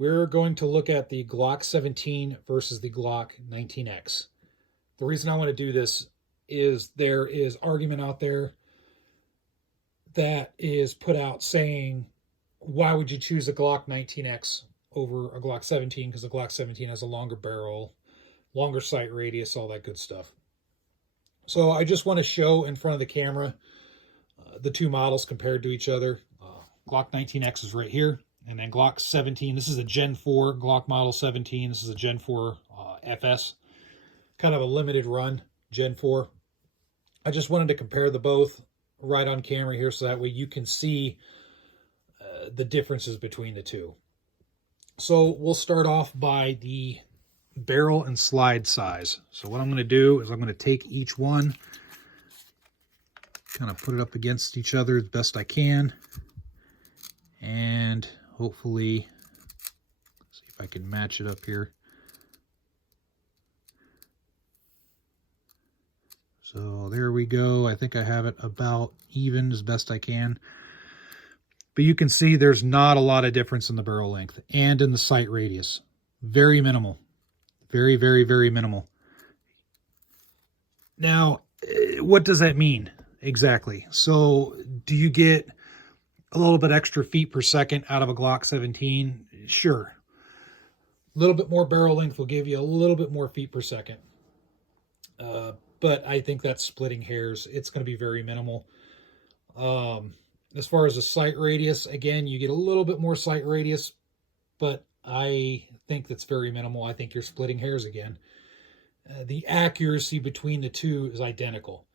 We're going to look at the Glock 17 versus the Glock 19X. The reason I want to do this is there is argument out there that is put out saying, why would you choose a Glock 19X over a Glock 17? Because the Glock 17 has a longer barrel, longer sight radius, all that good stuff. So I just want to show in front of the camera the two models compared to each other. Glock 19X is right here, and then Glock 17. This is a Gen 4 Glock Model 17. This is a Gen 4 FS, kind of a limited run Gen 4. I just wanted to compare the both right on camera here so that way you can see the differences between the two. So we'll start off by the barrel and slide size. So what I'm going to do is I'm going to take each one, kind of put it up against each other as best I can, and hopefully see if I can match it up here. So there we go. I think I have it about even as best I can. But you can see there's not a lot of difference in the barrel length and in the sight radius. Very minimal. Very, very, very minimal. Now, what does that mean exactly? So do you get a little bit extra feet per second out of a Glock 17? Sure. A little bit more barrel length will give you a little bit more feet per second. But I think that's splitting hairs. It's going to be very minimal. As far as the sight radius, again, you get a little bit more sight radius, but I think that's very minimal. I think you're splitting hairs again. The accuracy between the two is identical.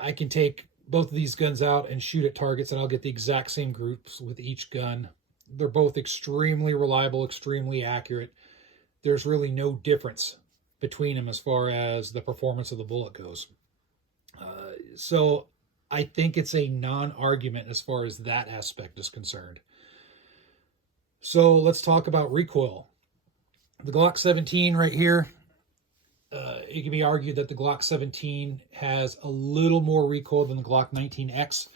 I can take both of these guns out and shoot at targets, and I'll get the exact same groups with each gun. They're both extremely reliable, extremely accurate. There's really no difference between them as far as the performance of the bullet goes. So I think it's a non-argument as far as that aspect is concerned. So let's talk about recoil. The Glock 17 right here, it can be argued that the Glock 17 has a little more recoil than the Glock 19X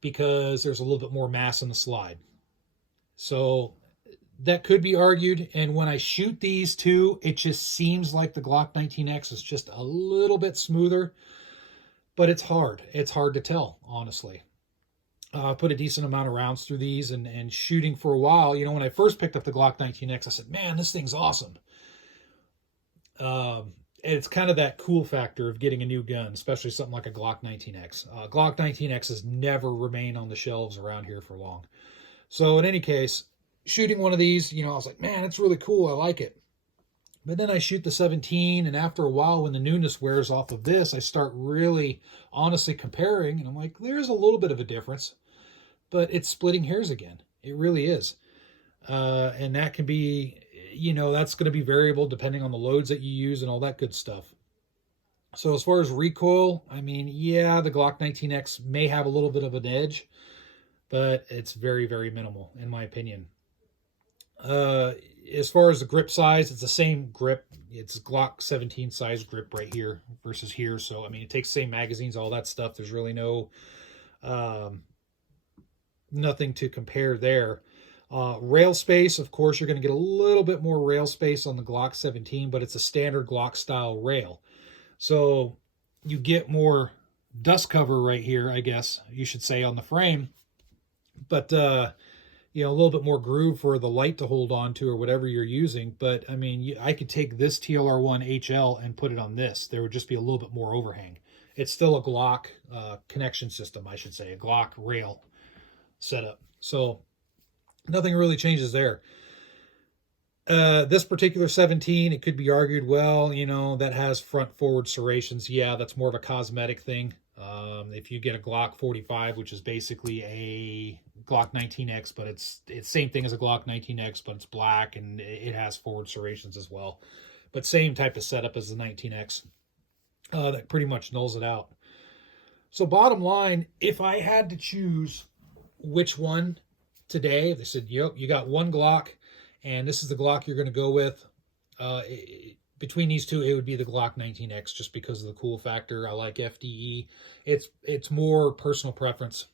because there's a little bit more mass in the slide. So that could be argued, and when I shoot these two, it just seems like the Glock 19X is just a little bit smoother, but it's hard. It's hard to tell, honestly. I put a decent amount of rounds through these and shooting for a while. You know, when I first picked up the Glock 19X, I said, man, this thing's awesome. And it's kind of that cool factor of getting a new gun, especially something like a Glock 19X. Glock 19X has never remained on the shelves around here for long. So in any case, shooting one of these, you know, I was like, man, it's really cool. I like it. But then I shoot the 17, and after a while, when the newness wears off of this, I start really honestly comparing, and I'm like, there's a little bit of a difference, but it's splitting hairs again. It really is. And that can be, you know, that's going to be variable depending on the loads that you use and all that good stuff. So as far as recoil, I mean, yeah, the Glock 19X may have a little bit of an edge, but it's very, very minimal in my opinion. As far as the grip size, it's the same grip. It's Glock 17 size grip right here versus here. So, I mean, it takes the same magazines, all that stuff. There's really no, nothing to compare there. Rail space, of course, you're going to get a little bit more rail space on the Glock 17, but it's a standard Glock style rail. So you get more dust cover right here, I guess you should say, on the frame. But, you know, a little bit more groove for the light to hold on to or whatever you're using. But, I mean, I could take this TLR1 HL and put it on this. There would just be a little bit more overhang. It's still a Glock connection system, I should say, a Glock rail setup. So nothing really changes there. This particular 17, it could be argued, well, you know, that has front-forward serrations. Yeah, that's more of a cosmetic thing. If you get a Glock 45, which is basically a Glock 19X, but it's same thing as a Glock 19X, but it's black and it has forward serrations as well. But same type of setup as the 19X. That pretty much nulls it out. So bottom line, if I had to choose which one today, if they said, yep, you got one Glock, and this is the Glock you're going to go with, between these two, it would be the Glock 19X just because of the cool factor. I like FDE. It's more personal preference,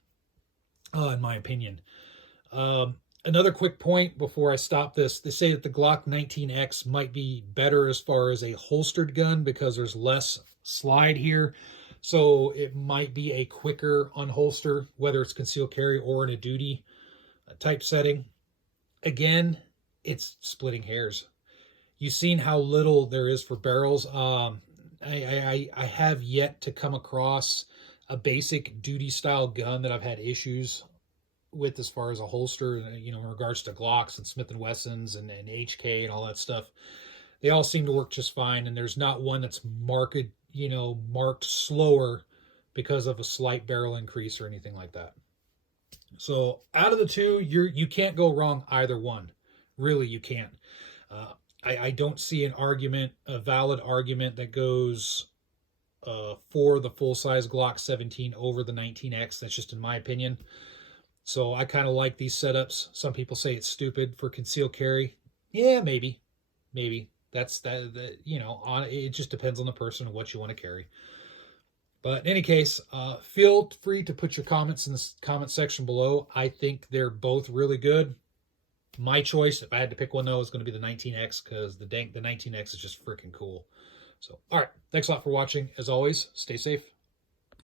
in my opinion. Another quick point before I stop this, they say that the Glock 19X might be better as far as a holstered gun because there's less slide here. So it might be a quicker unholster, whether it's concealed carry or in a duty type setting. Again, it's splitting hairs. You've seen how little there is for barrels. I have yet to come across a basic duty style gun that I've had issues with as far as a holster, you know, in regards to Glocks and Smith and Wessons and HK and all that stuff. They all seem to work just fine, and there's not one that's marked slower because of a slight barrel increase or anything like that. So out of the two, you can't go wrong either one. Really, you can't. I don't see a valid argument that goes for the full-size Glock 17 over the 19X. That's just in my opinion. So I kind of like these setups. Some people say it's stupid for concealed carry. Yeah, maybe. That's that. It just depends on the person and what you want to carry. But in any case, feel free to put your comments in the comment section below. I think they're both really good. My choice, if I had to pick one though, is going to be the 19X because the 19X is just freaking cool. So, all right. Thanks a lot for watching. As always, stay safe.